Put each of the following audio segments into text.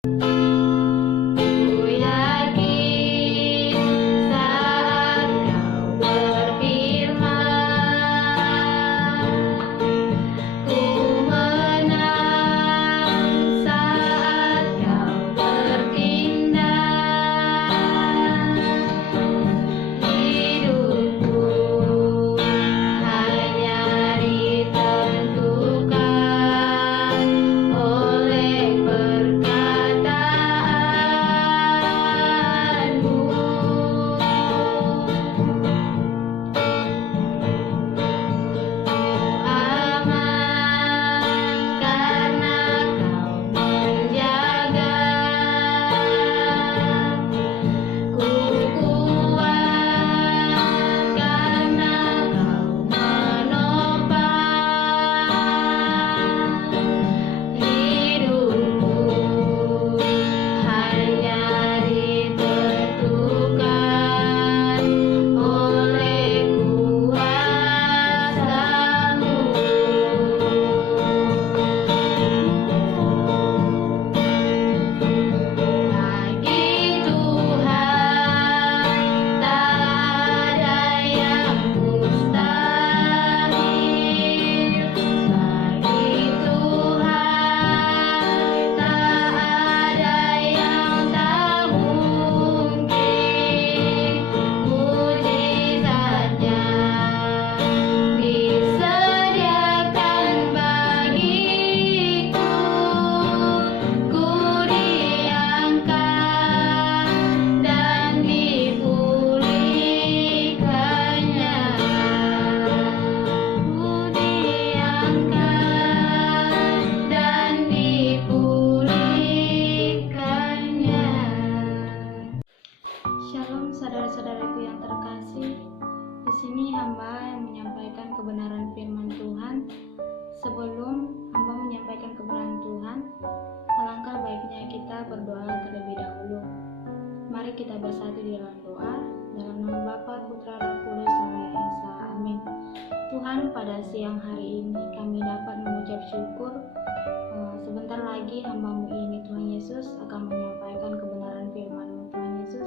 Ku yakin saat kau berfirman, ku menang saat kau bertindak. Hidupku hanya ditentukan oleh perkataanmu. Aman karena kau menjaga. Ku kuat karena kau menopang. Hidupku hanya ditentukan oleh kuasa-Mu. Bagi Tuhan tak ada yang mustahil. Bagi Tuhan tak ada yang tak mungkin. Mujizatnya disediakan bagiku. Ku diangkat dan dipulihkannya. Ku diangkat dan dipulihkannya. Shalom saudara-saudaraku yang terkasih. Di sini hamba yang menyampaikan kebenaran firman Tuhan. Sebelum hamba menyampaikan kebenaran Tuhan, alangkah baiknya kita berdoa terlebih dahulu. Mari kita bersatu di dalam doa. Dalam nama Bapa, Putra, Roh Kudus, Sang Esa. Amin. Tuhan, pada siang hari ini kami dapat mengucap syukur. Sebentar lagi hamba-Mu ini, Tuhan Yesus, akan menyampaikan kebenaran firman-Mu, Tuhan Yesus.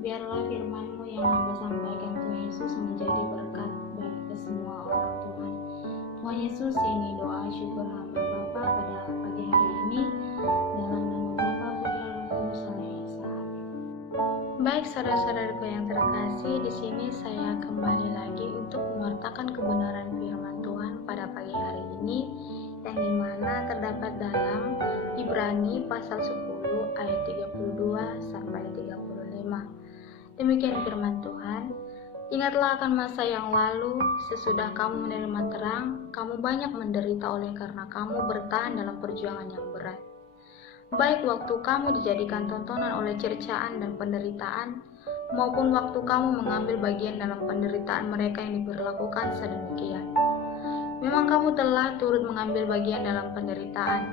Biarlah firman-Mu yang hamba sampaikan, Tuhan Yesus, menjadi berkat bagi kesemua orang, Tuhan. Tuhan Yesus, ini doa syukur hamba Bapa pada pagi hari ini. Dalam nama Bapa, Putra, Roh Kudus, Sang Esa. Amin. Baik saudara-saudaraku yang terkasih, di sini saya kembali lagi untuk mewartakan kebenaran firman Tuhan pada pagi hari ini, yang dimana terdapat dalam Ibrani pasal 10 ayat 32 sampai 35. Demikian firman Tuhan. Ingatlah akan masa yang lalu, sesudah kamu menerima terang, kamu banyak menderita oleh karena kamu bertahan dalam perjuangan yang berat. Baik waktu kamu dijadikan tontonan oleh cercaan dan penderitaan, maupun waktu kamu mengambil bagian dalam penderitaan mereka yang diperlakukan sedemikian. Memang kamu telah turut mengambil bagian dalam penderitaan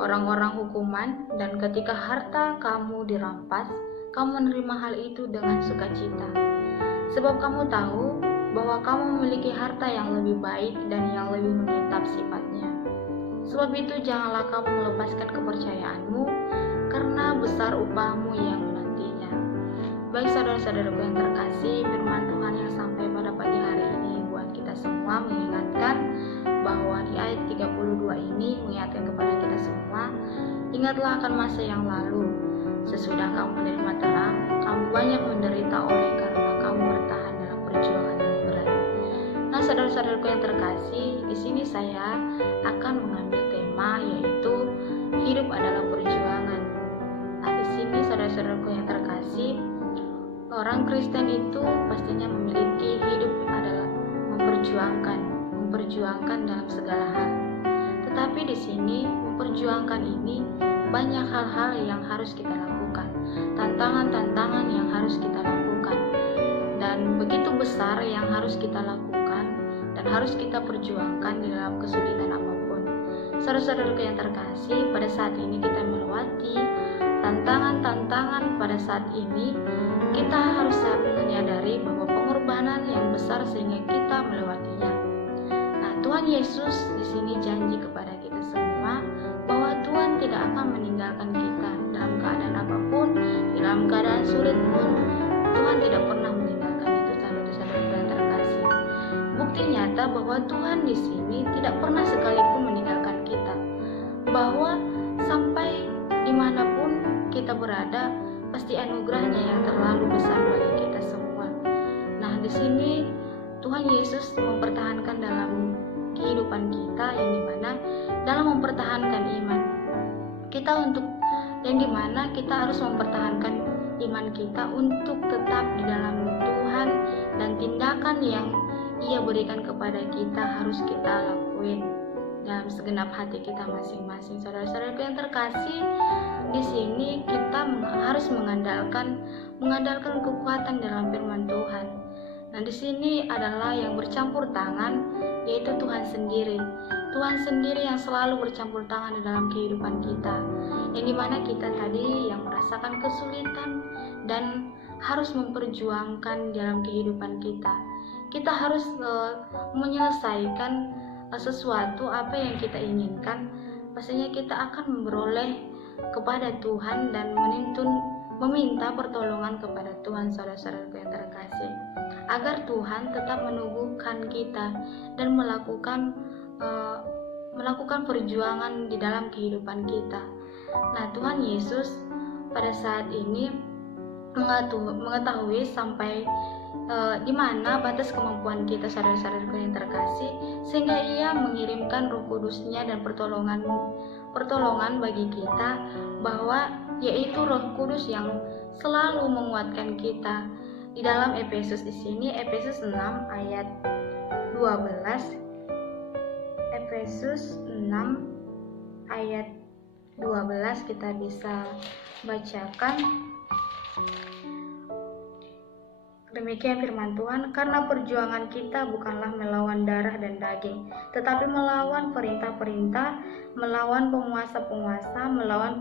orang-orang hukuman, dan ketika harta kamu dirampas, kamu menerima hal itu dengan sukacita. Sebab kamu tahu bahwa kamu memiliki harta yang lebih baik dan yang lebih menetap sifatnya. Sebab itu janganlah kamu melepaskan kepercayaanmu, karena besar upahmu yang menantinya. Baik saudara-saudaraku yang terkasih, firman Tuhan yang sampai pada pagi hari ini buat kita semua mengingatkan bahwa di ayat 32 ini mengingatkan kepada kita semua, ingatlah akan masa yang lalu, sesudah kamu menerima terang, kamu banyak menderita oleh karena kamu bertahan dalam perjuangan yang berat. Nah, saudara-saudaraku yang terkasih, di sini saya akan mengambil tema yaitu hidup adalah perjuangan. Nah, di sini saudara-saudaraku yang terkasih, orang Kristen itu pastinya memiliki hidup adalah memperjuangkan dalam segala hal. Tetapi di sini memperjuangkan ini banyak hal-hal yang harus kita lakukan, tantangan-tantangan yang harus kita lakukan, dan begitu besar yang harus kita lakukan dan harus kita perjuangkan di dalam kesulitan apapun. Saudara-saudaraku yang terkasih, pada saat ini kita melewati tantangan-tantangan. Pada saat ini kita harus menyadari bahwa pengorbanan yang besar sehingga kita melewatinya. Nah, Tuhan Yesus di sini janji kepada kita semua bahwa Tuhan tidak akan meninggalkan kita. sulit pun Tuhan tidak pernah meninggalkan itu, saudara-saudara yang terkasih. Bukti nyata bahwa Tuhan di sini tidak pernah sekalipun meninggalkan kita, bahwa sampai dimanapun kita berada pasti anugerahnya yang terlalu besar bagi kita semua. Nah, di sini Tuhan Yesus mempertahankan dalam kehidupan kita, yang dimana dalam mempertahankan iman kita, untuk yang dimana kita harus mempertahankan iman kita untuk tetap di dalam Tuhan, dan tindakan yang Ia berikan kepada kita harus kita lakuin dalam segenap hati kita masing-masing. Saudara-saudara yang terkasih, di sini kita harus mengandalkan kekuatan dalam firman Tuhan. Nah, di sini adalah yang bercampur tangan, yaitu Tuhan sendiri. Tuhan sendiri yang selalu bercampur tangan di dalam kehidupan kita, yang dimana kita tadi yang merasakan kesulitan dan harus memperjuangkan dalam kehidupan kita. Kita harus menyelesaikan sesuatu apa yang kita inginkan. Pastinya kita akan memperoleh kepada Tuhan dan meminta pertolongan kepada Tuhan, saudara-saudara yang terkasih, agar Tuhan tetap meneguhkan kita dan melakukan perjuangan di dalam kehidupan kita. Nah, Tuhan Yesus pada saat ini mengetahui sampai di mana batas kemampuan kita, saudara-saudara yang terkasih, sehingga Ia mengirimkan Roh Kudus-Nya dan pertolongan bagi kita, bahwa yaitu Roh Kudus yang selalu menguatkan kita. Di dalam Efesus, di sini Efesus 6 ayat 12, Efesus 6 ayat 12 kita bisa bacakan. Demikian firman Tuhan, karena perjuangan kita bukanlah melawan darah dan daging, tetapi melawan perintah-perintah, melawan penguasa-penguasa, melawan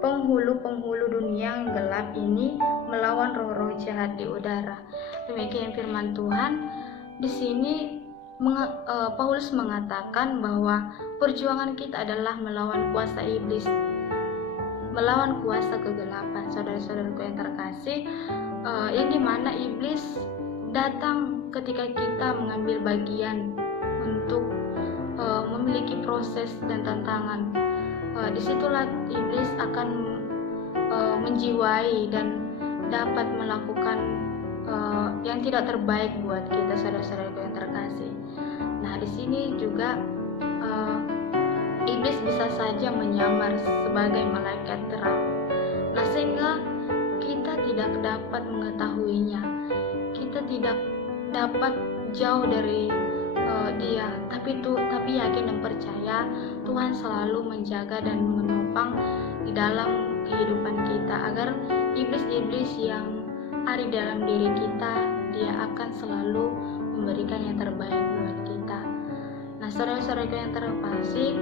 penghulu-penghulu dunia yang gelap ini, melawan roh-roh jahat di udara. Demikian firman Tuhan. Di sini Paulus mengatakan bahwa perjuangan kita adalah melawan kuasa iblis, melawan kuasa kegelapan, saudara-saudaraku yang terkasih, yang dimana iblis datang ketika kita mengambil bagian untuk memiliki proses dan tantangan. Disitulah iblis akan menjiwai dan dapat melakukan yang tidak terbaik buat kita, saudara-saudaraku yang terkasih. Nah, di sini juga iblis bisa saja menyamar sebagai malaikat terang. Nah, sehingga kita tidak dapat mengetahuinya, kita tidak dapat jauh dari dia, tapi yakin dan percaya Tuhan selalu menjaga dan menopang di dalam kehidupan kita, agar iblis-iblis yang ada dalam diri kita, dia akan selalu memberikan yang terbaik buat kita. Nah, saudara-saudara yang terkasih,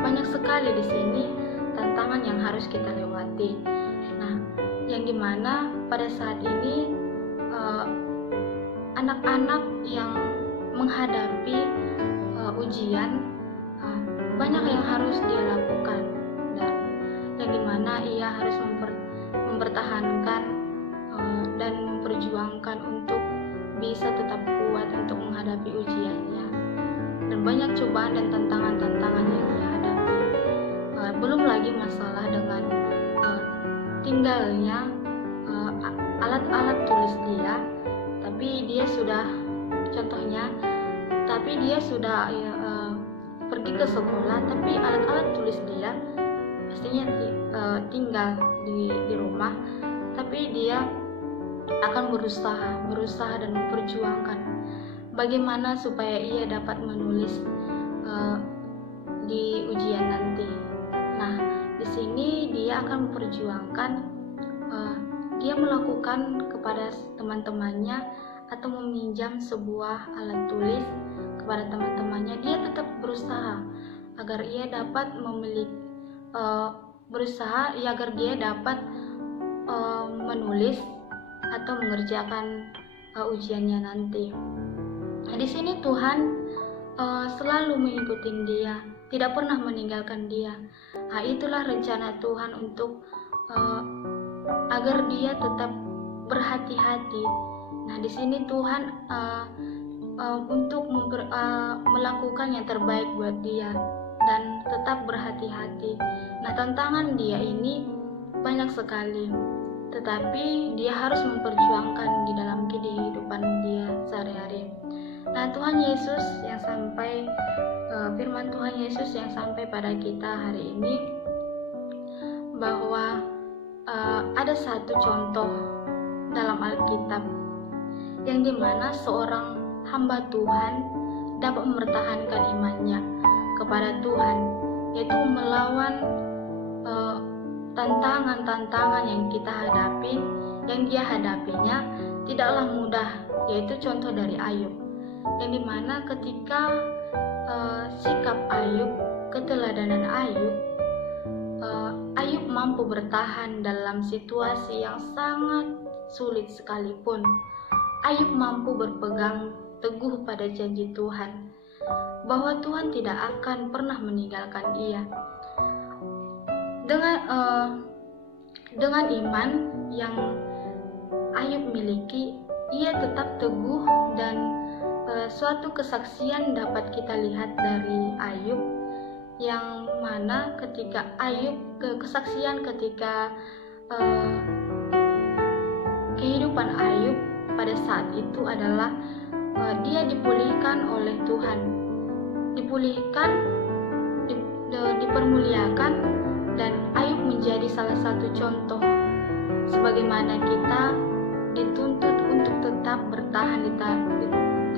banyak sekali di sini tantangan yang harus kita lewati. Nah, yang dimana pada saat ini anak-anak yang menghadapi ujian, banyak yang harus dia lakukan, dan yang dimana ia harus mempertahankan dan memperjuangkan untuk bisa tetap kuat untuk menghadapi ujiannya, dan banyak cobaan dan tantangan-tantangan yang dia hadapi. Belum lagi masalah dengan tinggalnya alat-alat tulis dia, tapi dia sudah pergi ke sekolah, tapi alat-alat tulis dia pastinya tinggal di rumah, tapi dia akan berusaha dan memperjuangkan bagaimana supaya ia dapat menulis di ujian nanti. Nah, di sini dia akan memperjuangkan, dia melakukan kepada teman-temannya atau meminjam sebuah alat tulis kepada teman-temannya. Dia tetap berusaha agar ia dapat agar dia dapat menulis atau mengerjakan ujiannya nanti. Nah, di sini Tuhan selalu mengikuti dia, tidak pernah meninggalkan dia. Nah, itulah rencana Tuhan untuk agar dia tetap berhati-hati. Nah, di sini Tuhan untuk melakukan yang terbaik buat dia dan tetap berhati-hati. Nah, tantangan dia ini banyak sekali, tetapi dia harus memperjuangkan di dalam kehidupan dia sehari-hari. Nah, firman Tuhan Yesus yang sampai pada kita hari ini, bahwa ada satu contoh dalam Alkitab yang dimana seorang hamba Tuhan dapat mempertahankan imannya kepada Tuhan, yaitu melawan tantangan-tantangan yang kita hadapi, yang dia hadapinya tidaklah mudah, yaitu contoh dari Ayub, yang dimana ketika sikap Ayub, keteladanan Ayub, Ayub mampu bertahan dalam situasi yang sangat sulit sekalipun. Ayub mampu berpegang teguh pada janji Tuhan, bahwa Tuhan tidak akan pernah meninggalkan ia. Dengan iman yang Ayub miliki, ia tetap teguh, dan suatu kesaksian dapat kita lihat dari Ayub, yang mana ketika kehidupan Ayub pada saat itu adalah dia dipulihkan oleh Tuhan, dipermuliakan, dan Ayub menjadi salah satu contoh sebagaimana kita dituntut untuk tetap bertahan di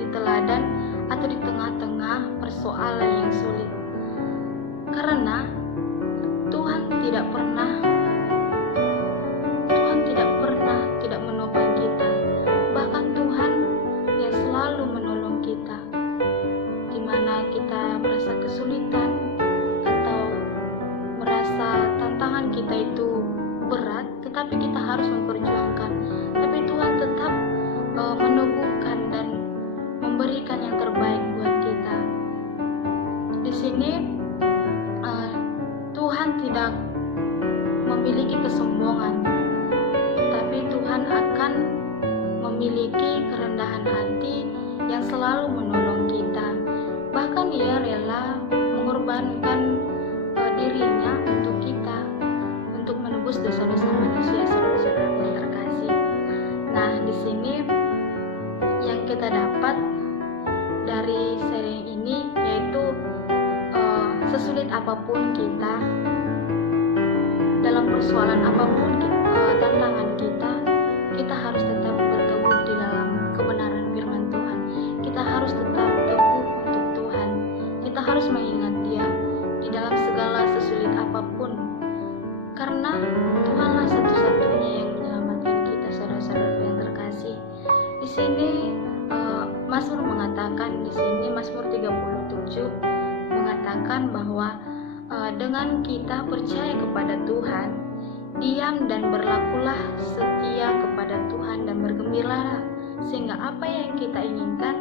teladan atau di tengah-tengah persoalan yang sulit, karena Tuhan tidak pernah tidak menopang kita. Bahkan Tuhan yang selalu menolong kita di mana kita merasa kesulitan atau merasa tantangan kita itu berat, tetapi kita harus memperjuangkan. Tapi Tuhan tetap meneguhkan dan memberikan yang terbaik buat kita. Di sini Tuhan tidak memiliki kesombongan, tetapi Tuhan akan memiliki kerendahan hati yang selalu menolong kita. Bahkan Ia rela mengorbankan dirinya untuk kita, untuk menebus dosa-dosa manusia, saudara-saudara yang terkasih. Nah, di sini yang kita dapat dari seri ini yaitu sesulit apapun kita, dalam persoalan apapun tantangan kita harus tetap berteguh di dalam kebenaran firman Tuhan. Kita harus tetap teguh untuk Tuhan. Kita harus mengingat Dia di dalam segala sesulit apapun, karena Tuhanlah satu-satunya yang menyelamatkan kita, saudara-saudara yang terkasih. Di sini Mazmur mengatakan, di sini Mazmur 37 mengatakan bahwa dengan kita percaya kepada Tuhan, diam dan berlakulah setia kepada Tuhan dan bergembiralah, sehingga apa yang kita inginkan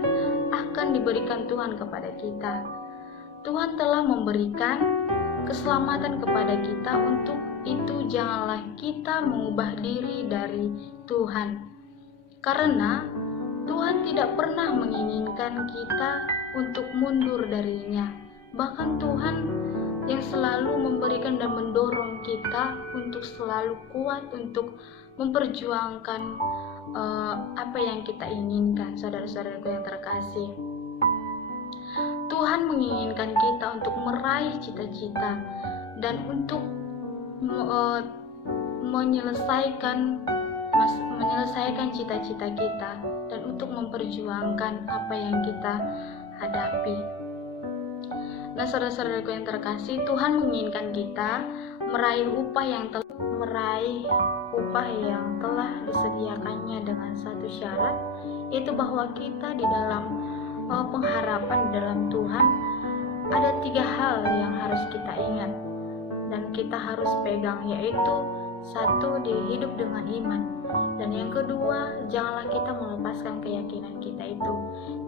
akan diberikan Tuhan kepada kita. Tuhan telah memberikan keselamatan kepada kita, untuk itu janganlah kita mengubah diri dari Tuhan, karena Tuhan tidak pernah menginginkan kita untuk mundur darinya. Bahkan Tuhan yang selalu memberikan dan mendorong kita untuk selalu kuat untuk memperjuangkan apa yang kita inginkan, saudara-saudaraku yang terkasih. Tuhan menginginkan kita untuk meraih cita-cita dan untuk menyelesaikan cita-cita kita, dan untuk memperjuangkan apa yang kita hadapi. Nah, saudara-saudaraku yang terkasih, Tuhan menginginkan kita meraih upah yang telah disediakannya dengan satu syarat, yaitu bahwa kita di dalam pengharapan di dalam Tuhan ada 3 hal yang harus kita ingat dan kita harus pegang, yaitu 1, hidup dengan iman, dan yang kedua, janganlah kita melepaskan keyakinan kita itu,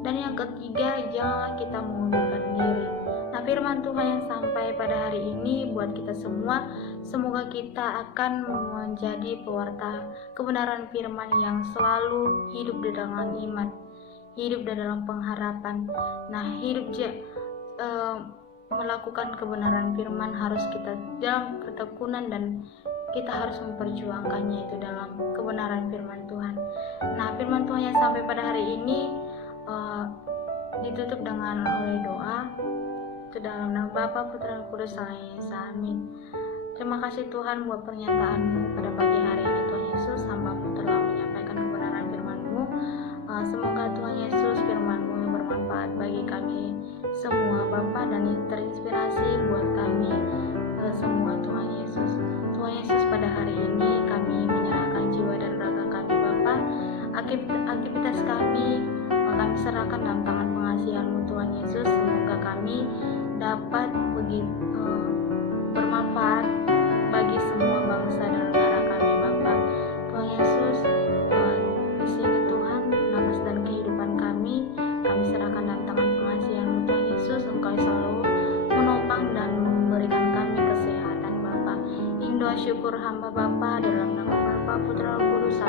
dan yang ketiga, janganlah kita mengundurkan diri. Nah, firman Tuhan yang sampai pada hari ini buat kita semua, semoga kita akan menjadi pewarta kebenaran firman yang selalu hidup di dalam iman, hidup di dalam pengharapan. Nah, melakukan kebenaran firman harus kita dalam ketekunan, dan kita harus memperjuangkannya itu dalam kebenaran firman Tuhan. Nah, firman Tuhan yang sampai pada hari ini ditutup dengan oleh doa. Itu dalam nama Bapa, Putra, dan Kudus, amin. Terima kasih Tuhan buat pernyataan-Mu pada pagi hari ini. Tuhan Yesus, hamba-Mu telah menyampaikan kebenaran firman-Mu. Semoga Tuhan Yesus firman-Mu yang bermanfaat bagi kami semua Bapa, dan terinspirasi buat kami semua Tuhan Yesus. Tuhan Yesus, pada hari ini kami menyerahkan jiwa dan raga kami Bapa. Aktivitas kami serahkan dalam tangan pengasihan-Mu Tuhan Yesus. Semoga kami dapat bermanfaat bagi semua bangsa dan negara kami Bapa. Tuhan Yesus, di sini Tuhan, nafas dan kehidupan kami serahkan dalam tangan pengasihan-Mu Tuhan Yesus. Engkau selalu menopang dan memberikan kami kesehatan Bapa. Doa syukur hamba Bapa dalam nama Bapa, Putra, dan Kudus,